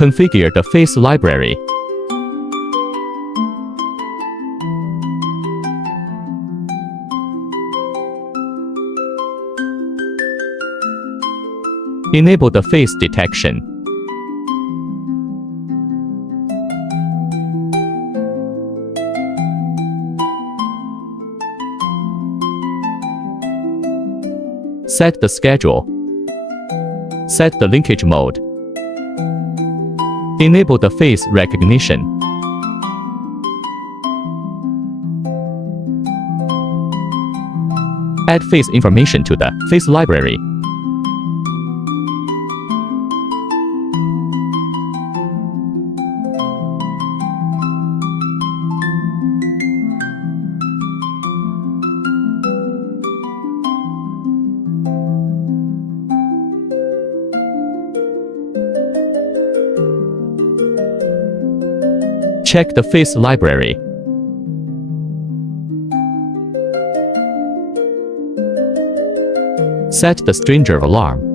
Configure the face library. Enable the face detection. Set the schedule. Set the linkage mode. Enable the face recognition. Add face information to the face library. Check the face library. Set the stranger alarm.